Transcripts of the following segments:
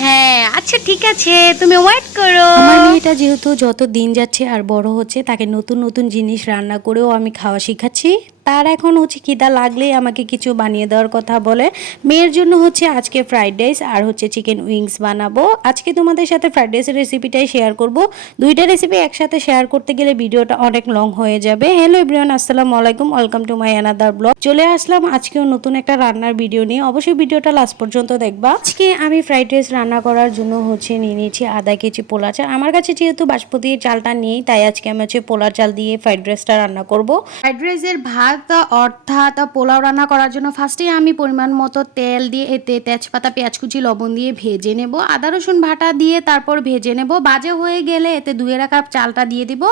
হ্যাঁ আচ্ছা ঠিক আছে তুমি ওয়েট করো। আমার মেয়েটা যেহেতু যত দিন যাচ্ছে আর বড় হচ্ছে তাকে নতুন নতুন জিনিস রান্না করেও আমি খাওয়া শিখাচ্ছি। তার এখন হচ্ছে খিদা লাগলেই আমাকে কিছু বানিয়ে দেওয়ার কথা বলে। মেয়ের জন্য হচ্ছে আজকে ফ্রাইড রাইস আর হচ্ছে চিকেন উইংস বানাবো। আজকে তোমাদের সাথে ফ্রাইড রাইসের রেসিপিটাই শেয়ার করব। দুইটা রেসিপি একসাথে শেয়ার করতে গেলে ভিডিওটা অনেক লং হয়ে যাবে। হ্যালো এভরিওয়ান আসসালামু আলাইকুম welcome to my another blog চলে আসলাম আজকেও নতুন একটা রান্নার ভিডিও নিয়ে। অবশ্যই ভিডিওটা লাস্ট পর্যন্ত দেখবা। আজকে আমি ফ্রাইড রাইস রান্না করার জন্য হচ্ছে নিয়ে নিয়েছি আধা কেজি পোলা চাল। আমার কাছে যেহেতু বাসপতি চালটা নেই, তাই আজকে আমি হচ্ছে পোলা চাল দিয়ে ফ্রাইড রাইসটা রান্না করব। ফ্রাইড রাইসের ভাত অর্থাৎ পোলাও রান্না করার জন্য ফার্স্টে আমি পরিমাণ মতো তেল দিয়ে এতে তেজপাতা, পেঁয়াজ কুচি, লবণ দিয়ে ভেজে নেব। আদা, রসুন ভাটা দিয়ে তারপর ভেজে নেব। বাজে হয়ে গেলে এতে দুয়ে রাখা চালটা দিয়ে দিব।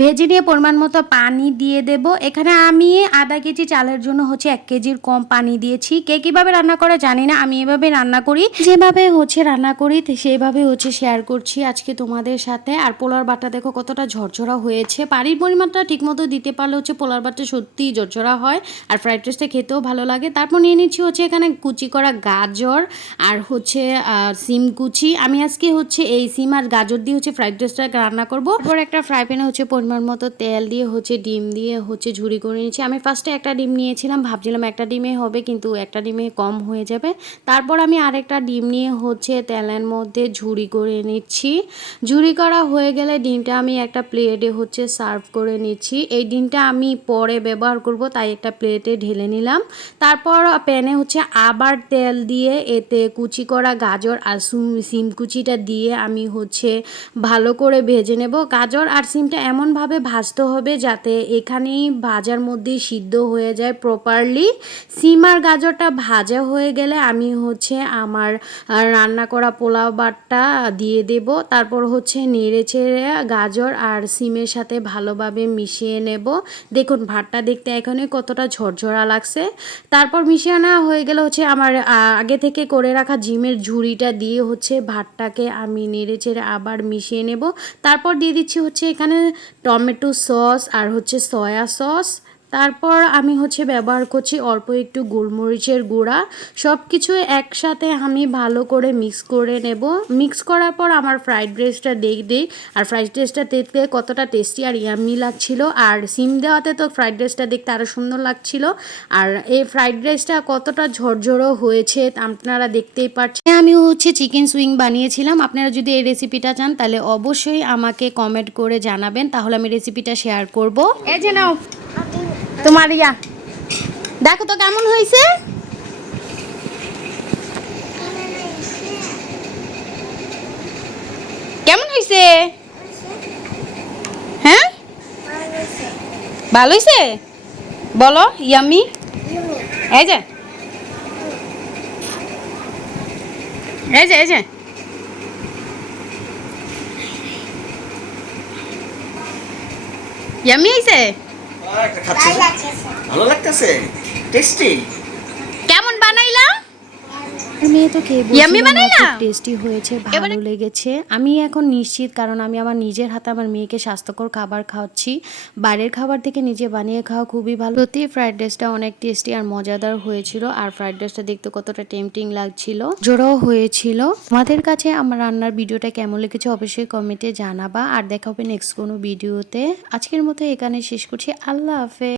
ভেজে নিয়ে পরিমাণ মতো পানি দিয়ে দেব। এখানে আমি আধা কেজি চালের জন্য হচ্ছে এক কেজির কম পানি দিয়েছি। কে কীভাবে রান্না করে জানি না, আমি এভাবে রান্না করি। যেভাবে হচ্ছে রান্না করি সেইভাবে হচ্ছে শেয়ার করছি আজকে তোমাদের সাথে। আর পোলার বাটা দেখো কতটা ঝরঝরা হয়েছে। পানির পরিমাণটা ঠিকমতো দিতে পারলে হচ্ছে পোলার বাটা সত্যিই ঝরঝরা হয় আর ফ্রাইড রাইসটা খেতেও ভালো লাগে। তারপর নিয়ে নিচ্ছি হচ্ছে এখানে কুচি করা গাজর আর হচ্ছে সিম কুচি। আমি আজকে হচ্ছে এই সিম আর গাজর দিয়ে হচ্ছে ফ্রাইড রাইসটা রান্না করব। তারপর একটা ফ্রাই প্যানে হচ্ছে পরিমাণ মতো তেল দিয়ে হচ্ছে ডিম দিয়ে হচ্ছে ঝুড়ি করে নিয়েছি আমি ফার্স্টে একটা ডিম নিয়েছিলাম, ভাবছিলাম একটা ডিমে হবে কিন্তু একটা ডিমে কম হয়ে যাবে। তারপর আমি আরেকটা ডিম নিয়ে হচ্ছে তেলের মধ্যে ঝুড়ি করে নিচ্ছি। ঝুড়ি করা হয়ে গেলে ডিমটা আমি একটা প্লেটে হচ্ছে সার্ভ করে নিচ্ছি। এই ডিমটা আমি পরে ব্যবহার করব, তাই একটা প্লেটে ঢেলে নিলাম। তারপর প্যানে হচ্ছে আবার তেল দিয়ে এতে কুচি করা গাজর আর সুম- কুচিটা দিয়ে আমি হচ্ছে ভালো করে ভেজে নেব। গাজর আর সিমটা এমনভাবে ভাজতে হবে যাতে এখানেই ভাজার মধ্যে সিদ্ধ হয়ে যায় প্রপারলি সিম আর গাজরটা ভাজা হয়ে গেলে আমি হচ্ছে আমার রান্না করা পোলাও বাটটা দিয়ে দেব। তারপর হচ্ছে নেড়ে চেড়ে গাজর আর সিমের সাথে ভালোভাবে মিশিয়ে নেব। দেখুন, ভাতটা দেখতে এখানে কতটা ঝরঝরা লাগছে। তারপর মিশিয়ে নেওয়া হয়ে গেলে হচ্ছে আমার আগে থেকে করে রাখা জিমের ঝুড়িটা দিয়ে হচ্ছে ভাতটাকে আমি নেড়ে চেড়ে আবার মিশিয়ে নেব। তারপর দিয়ে দিচ্ছি হচ্ছে এখানে টমেটো সস আর হচ্ছে সয়া সস। তারপর আমি হচ্ছে ব্যবহার করছি অল্প একটু গোলমরিচের গুঁড়া। সব কিছু একসাথে আমি ভালো করে মিক্স করে নেব। মিক্স করার পর আমার ফ্রাইড রাইসটা দেখ দিই। আর ফ্রাইড রাইসটা দেখতে কতটা টেস্টি আর ইয়ামি লাগছিল। আর সিম দেওয়াতে তো ফ্রাইড রাইসটা দেখতে আরও সুন্দর লাগছিল। আর এই ফ্রাইড রাইসটা কতটা ঝরঝরো হয়েছে আপনারা দেখতেই পাচ্ছেন আমি হচ্ছে চিকেন সুইং বানিয়েছিলাম। আপনারা যদি এই রেসিপিটা চান, তাহলে অবশ্যই আমাকে কমেন্ট করে জানাবেন। তাহলে আমি রেসিপিটা শেয়ার করব। এই যে নাও। তোমার ইয়া। দেখো তো কেমন হয়েছে। কেমন হয়েছে? হ্যাঁ? ভালো হয়েছে? বলো ইয়ামি এই যে। এই যে এই যে। ইয়ামি হয়েছে ভালো লাগতেছে। টেস্টি মেয়ে তো খেয়ে? টেস্টি হয়েছে ভালো লেগেছে। আমি এখন নিশ্চিত কারণ আমি আমার নিজের হাতে আমার মেয়েকে স্বাস্থ্যকর খাবার খাওয়াচ্ছি। বাইরের খাবার থেকে নিজে বানিয়ে খাওয়া খুবই ভালো। সত্যি ফ্রাইড রাইসটা অনেক টেস্টি আর মজাদার হয়েছিল আর ফ্রাইড রাইসটা দেখতে কতটা টেম্পটিং লাগছিল। জোরও হয়েছিল। আমাদের কাছে আমার রান্নার ভিডিওটা কেমন লেগেছে অবশ্যই কমেন্টে জানাবা আর দেখা হবে নেক্সট কোনো ভিডিওতে। আজকের মতো এখানে শেষ করছি। আল্লাহ হাফেজ।